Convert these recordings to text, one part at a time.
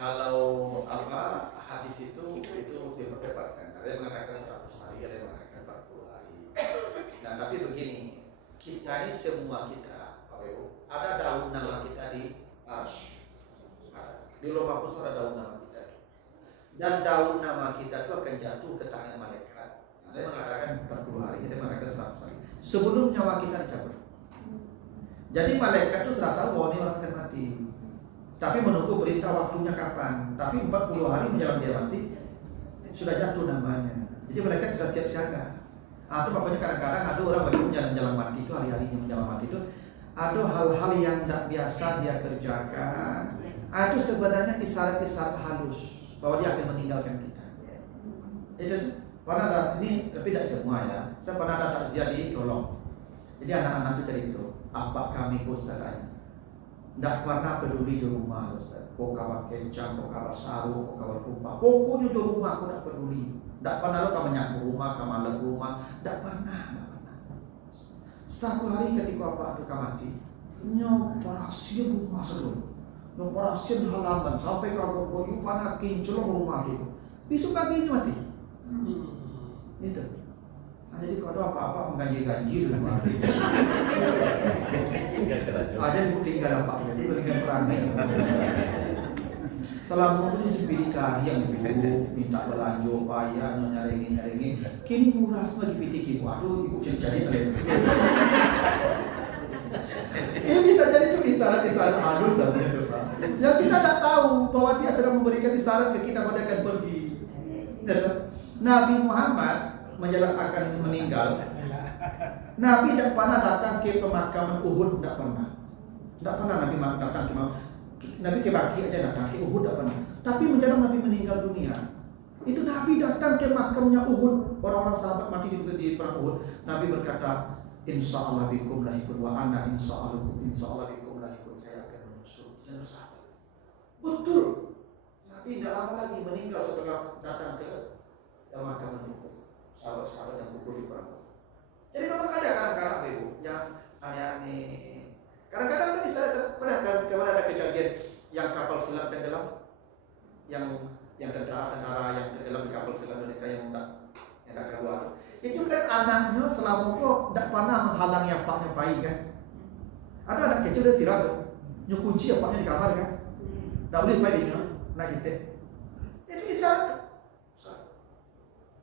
Kalau hadis itu diperdebatkan. Ada yang mengatakan 100 hari, ada yang mengatakan 40 hari. Nah, tapi begini, kita ini semua kita, Bapak Ibu, ada daun nama kita di arsy. Di Lauh Mahfuz ada daun nama kita. Dan daun nama kita itu akan jatuh ke tangan malaikat. Ada yang mengatakan 40 hari, ada yang mengatakan 100 hari. Sebelum nyawa kita dicabut. Jadi malaikat itu sudah tahu bahwa ini orang akan mati. Tapi menunggu perintah waktunya kapan. Tapi 40 hari menjelang dia mati sudah jatuh namanya. Jadi mereka sudah siap siaga. Atau pokoknya kadang-kadang ada orang bagi menjalan mati itu, hari-harinya menjalan mati itu ada hal-hal yang tidak biasa dia kerjakan. Itu sebenarnya isyarat-isyarat halus bahwa dia akan meninggalkan kita. Itu pernah ada ini, tapi tidak semua ya. Saya pernah ada takziah di Lolong. Jadi anak-anak itu cerita, apa kami Ustaz? Tidak pernah peduli di rumah Ustaz. Kau kabar kencang, kau kabar saru, kau kabar kumpah. Pokoknya di rumah aku tidak peduli. Tidak pernah lo kamu nyapu rumah, kamu alek rumah. Tidak pernah. Satu hari ketika apa itu kamu mati, nyoparasian rumah seluruh, nyoparasian halaman sampai kau koyu panakin celok rumah itu. Besok paginya mati. Itu. Nah, jadi kalau apa-apa mengganjil-ganjil rumah itu. Ada yang tinggal apa? Jadi berikan perangai. Selama ini sepilika yang dulu minta belanja payah nyaringi. Kini murah semua di pitiki. Waduh, ibu jadi oleh. Ini bisa jadi itu isyarat-isyarat halus itu, Pak. Yang kita tidak tahu bahwa dia sedang memberikan isyarat ke kita bahwa dia akan pergi. Nabi Muhammad menjelang akan meninggal. Nabi tidak pernah datang ke pemakaman Uhud, tidak pernah. Tidak pernah Nabi datang ke Nabi ke Baki aja datang ke Uhud tidak pernah. Tapi menjelang Nabi meninggal dunia, itu Nabi datang ke makamnya Uhud. Orang-orang sahabat mati di perang Uhud. Nabi berkata, Insya Allah bikum lahikun wa ana insya Allah bikum lahikun. Saya akan menyusul. Jangan sahabat. Betul. Nabi tidak lama lagi meninggal setelah datang ke makamnya Uhud. Sahabat-sahabat yang gugur di perang Uhud. Jadi memang ada kadang-kadang Ibu yang aneh-aneh. Kadang-kadang itu pernah ada kejadian yang kapal selam tenggelam, yang tentara yang tenggelam di kapal selam Indonesia yang tidak keluar. Itu kan anaknya selama itu tidak pernah menghalangi apaknya bayi kan. Ada anak kecil dia viral tuh, nyukunci apaknya di kamar kan. Tidak boleh bayinya, nak kita. Itu isyarat.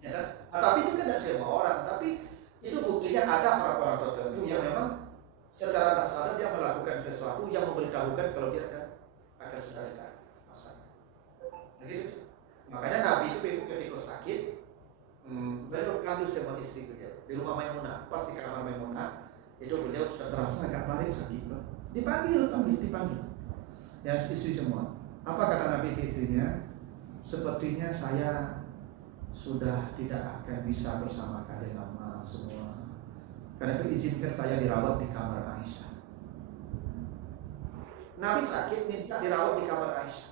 Ya, tapi itu kan tidak semua orang, tapi itu buktinya ada orang-orang tertentu yang memang secara tak sadar dia melakukan sesuatu yang memberitahukan kalau dia akan sudah dekat masa. Gitu. Makanya Nabi itu ketika sakit, beliau kandung sama istri beliau di rumah Maimunah, pas di kamar Maimunah, itu beliau sudah terasa agak baring sakit. Dipanggil. Ya istri semua. Apa kata Nabi ke istrinya? Sepertinya saya sudah tidak akan bisa bersama kalian lama semua. Karena itu izinkan saya dirawat di kamar Aisyah. Nabi sakit minta dirawat di kamar Aisyah.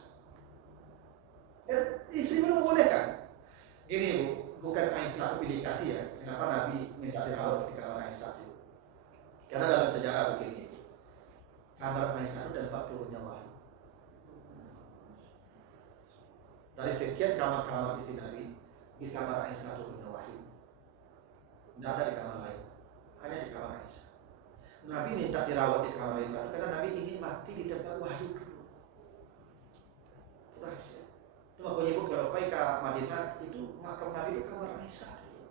Istri belum membolehkan. Gini Bu, bukan Aisyah pilih kasih ya. Kenapa Nabi minta dirawat di kamar Aisyah itu? Karena dalam sejarah begini, kamar Aisyah itu tempat turunnya wahyu. Dari sekian kamar-kamar isi Nabi, di kamar Aisyah turunnya wahyu. Tidak ada di kamar lain. Hanya di kamar Aisyah. Nabi minta dirawat di kamar Aisyah karena Nabi ingin mati di tempat wahyu dulu. Itu rahasia. Itu makanya Ibu kalau pergi ke Madinah itu makam Nabi di kamar Aisyah dulu.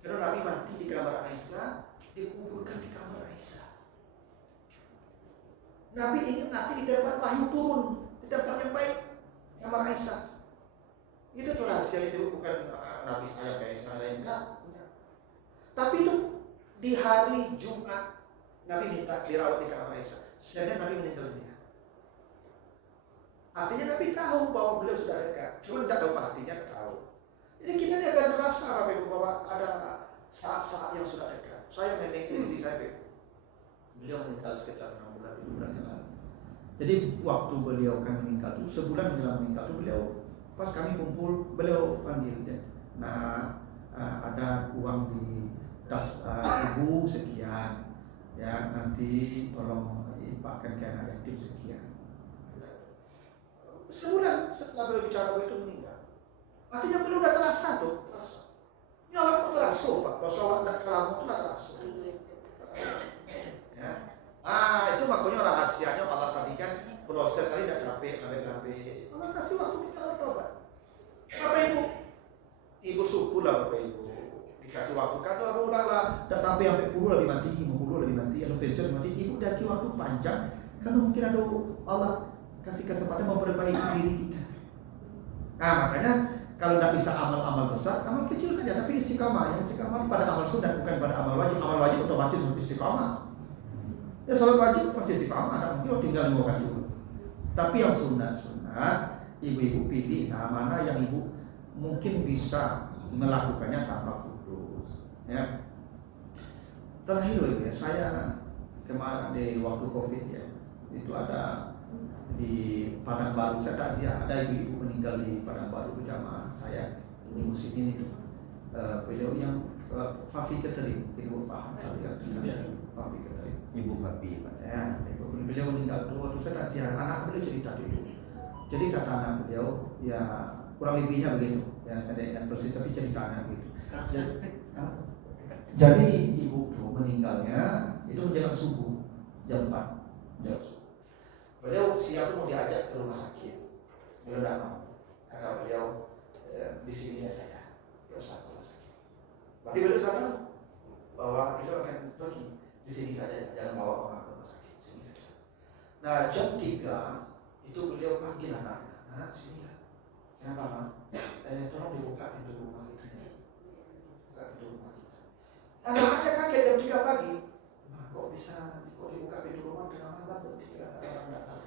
Karena Nabi mati di kamar Aisyah, dikuburkan di kamar Aisyah. Nabi ingin mati di tempat wahyu turun, di tempat yang baik, kamar Aisyah. Itu tuh rahasia itu bukan Nabi saya kayak Aisyah lain enggak. Tapi itu di hari Jumat Nabi minta dirawat di kamar Aisyah. Sebenarnya Nabi meninggal dunia. Artinya Nabi tahu bahwa beliau sudah dekat. Cuma tidak tahu pastinya, tahu. Jadi kita ini akan merasa bahwa ada saat-saat yang sudah dekat. Saya nenek istri saya, beliau meninggal sekitar 6 bulan 7 bulan yang lalu. Jadi waktu beliau akan meninggal itu sebulan menjelang meninggal itu beliau pas kami kumpul beliau panggil ya. Nah ada uang di tas ibu sekian ya, nanti tolong infakkan ke anak yatim sekian. Sebulan setelah beliau bicara begitu meninggal. Artinya beliau udah terasa tuh, terasa. Ya Allah kok terasa Pak, bahwa sholat dan kelamu itu terasa. Ya. Itu makanya rahasianya Allah tadikan proses tadi tidak capek, lambe-lambe. Allah kasih waktu kita bertobat. Bapak Ibu, Ibu syukur lah Bapak Ibu. Dikasih waktu kan orang lah, tidak sampai 50 lebih mati, 50 lebih mati, atau pensiun mati. Ibu daki waktu panjang, karena mungkin ada Allah kasih kesempatan memperbaiki diri kita. Nah makanya kalau tidak bisa amal-amal besar, amal kecil saja, tapi istiqamah. Yang istiqamah pada amal sunat, bukan pada amal wajib. Amal wajib otomatis untuk istiqamah. Ya sholat wajib pasti istiqamah, ada mungkin tinggal 5 kali dulu. Tapi yang sunat-sunat, ibu-ibu pilih mana yang ibu mungkin bisa melakukannya tanpa putus. Ya. Terakhir ibu ya, saya kemarin di waktu COVID ya, itu ada di Padang Baru, saya takziah, ada ibu-ibu meninggal di Padang Baru berjamaah saya di musim ini tuh. Beliau yang Fafi Ketering, ibu paham ya, Fafi Ketering. Ibu Fafi, ya, beliau meninggal tuh waktu saya takziah, anak beliau cerita dulu. Jadi kata anak beliau, ya kurang lebihnya begitu, ya saya tidak persis tapi ceritanya begitu. Jadi ibu tuh meninggalnya itu menjelang subuh jam 4 jam subuh. Beliau siang mau diajak ke rumah sakit, beliau tidak mau, karena beliau di sini saja ya, beliau satu rumah sakit. Tapi beliau sadar bahwa beliau akan pergi di sini saja, jangan bawa orang ke rumah sakit, sini saja. Nah jam 3 itu beliau panggil anaknya, nah sini ya, kenapa Ma? Tolong dibuka pintu rumah kita ya, buka pintu rumah kita. Anak-anaknya kaget jam 3 pagi, nah kok bisa dibuka pintu rumah tengah malam jam 3 orang datang.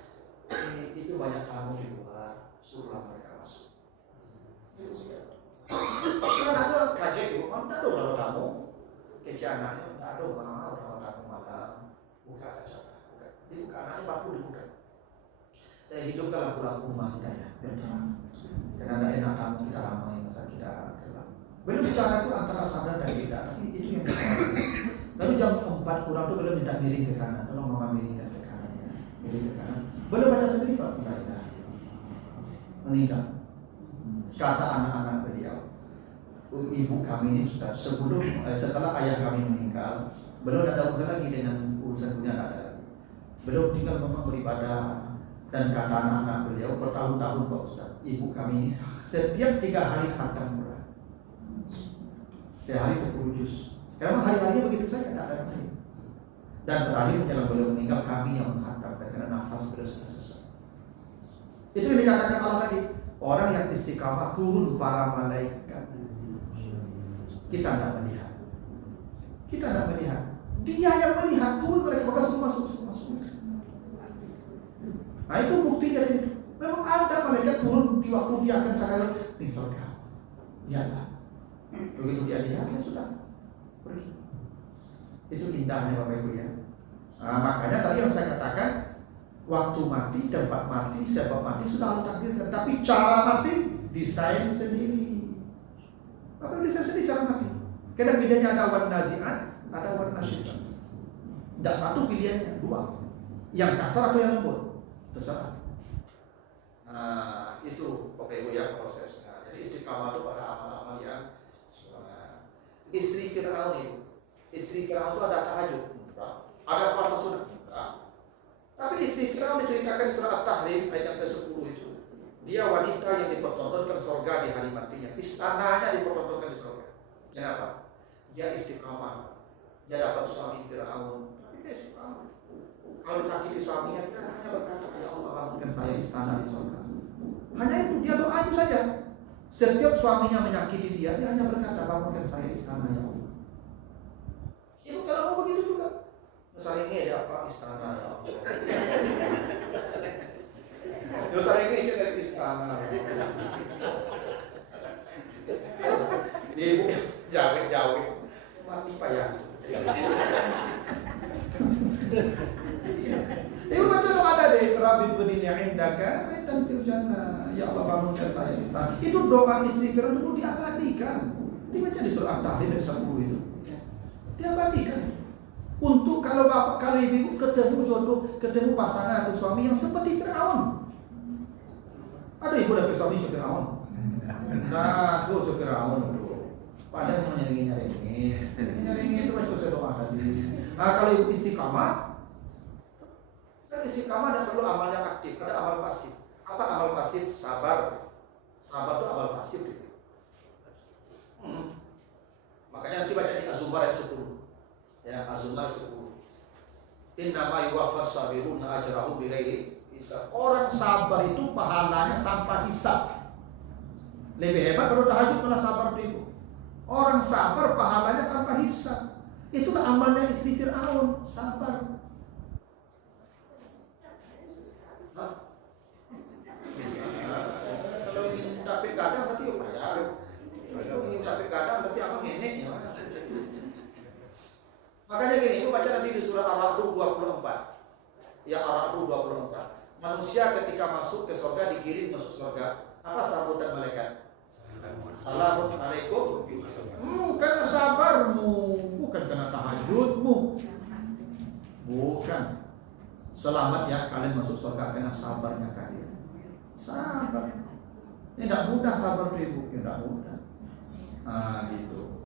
Itu banyak tamu di luar, suruhlah mereka masuk. Anaknya kaget, ibu, tidak ada orang tamu. Kecil anaknya, tidak ada orang tamu malam. Buka saja, buka. Dibuka, anaknya batu dibuka. Hidupkanlah pulang rumah kita ya, biar terang. Karena tidak enak tamu kita ramai, masa kita gelap. Beliau bicara itu antara sadar dan tidak, tapi itu yang kita. Lalu jam 4 kurang itu beliau minta miring ke kanan, tolong mama miringkan ke kanan ya, miring ke kanan. Beliau baca sendiri Pak, meninggal. Kata anak-anak beliau, ibu kami ini sudah setelah ayah kami meninggal, beliau tidak ada urusan lagi dengan urusan dunia ada. Beliau tinggal memang beribadah. Dan kata anak-anak beliau bertahun-tahun Pak Ustaz, ibu kami ini setiap 3 hari khatam Quran, sehari 10 juz. Karena hari-harinya begitu saja, tidak ada yang lain. Dan terakhir menjelang beliau meninggal, kami yang menghatamkan karena nafas beliau sudah selesai. Itu yang dikatakan Allah tadi, orang yang istiqamah turun para malaikat. Kita tidak melihat, kita tidak melihat. Dia yang melihat, turun mereka maka semua masuk. Nah itu buktinya ini. Memang ada malaikat turun di waktu dia akan sadar di surga. Lihatlah. Begitu dia lihat, ya sudah pergi. Itu indahnya Bapak Ibu ya. Nah, makanya tadi yang saya katakan, waktu mati, tempat mati, sebab mati sudah Allah takdirkan. Tapi cara mati desain sendiri. Apa desain sendiri cara mati? Karena bedanya ada wan nazi'at, ada wan nasyi'at. Tidak satu pilihannya, 2. Yang kasar atau yang lembut? Terserah. Nah, itu Bapak Ibu ya prosesnya. Jadi istiqamah itu pada amal-amal yang istri Fir'aun itu. Istri Fir'aun itu ada tahajud, ada puasa sunat. Tapi istri Fir'aun diceritakan di surah At-Tahrim ayat yang ke-10 itu. Dia wanita yang dipertontonkan surga di hari matinya. Istananya dipertontonkan di surga. Kenapa? Dia istiqamah. Dia dapat suami Fir'aun, tapi dia istiqamah. Kalau disakiti suaminya, dia hanya berkata, ya Allah bangunkan saya istana di surga. Hanya itu, dia doa itu saja. Setiap suaminya menyakiti dia hanya berkata, bangunkan saya istana ya Allah. Ibu kalau mau begitu juga, misalnya ada apa istana ya Allah. Dosa ini aja dari istana. Ibu jauh, mati payah. Ibu baca doa ada deh, Rabbi berdiri indaka dan fil jannah. Ya Allah bangunkan saya istana. Itu doa istri Fir'aun itu diabadikan. Dibaca di surah At-Tahrim ayat 10 itu. Diabadikan. Untuk kalau bapak, kalau ibu ketemu jodoh, ketemu pasangan atau suami yang seperti Fir'aun. Ada ibu dan suami cuci Firaun. Nah, tuh cuci Firaun tuh. Padahal cuma nyaringin itu baca doa tadi. Nah, kalau ibu istiqamah, kan istiqamah dan selalu amal yang aktif. Ada amal pasif. Apa amal pasif? Sabar. Sabar itu amal pasif gitu. Makanya nanti baca di Az-Zumar ayat 10. Ya, Az-Zumar 10. Innama yuwaffas sabiruna ajrahum bighairi hisab. Orang sabar itu pahalanya tanpa hisab. Lebih hebat kalau tahajud malah sabar itu. Orang sabar pahalanya tanpa hisab. Itulah amalnya istri Fir'aun, sabar. Kalau ingin dapat kadang berarti ya bayar. Kalau ingin dapat kadang berarti apa nenek ya. Makanya gini, itu baca nanti di surah Ar-Ra'd 24. Ya, Ar-Ra'd 24. Manusia ketika masuk ke surga digiring masuk surga. Apa sambutan malaikat? Assalamualaikum. Karena sabarmu, bukan karena tahajudmu. Bukan. Selamat ya kalian masuk surga karena sabarnya kalian. Sabar. Ini tidak mudah sabar ibu, tidak mudah. Gitu.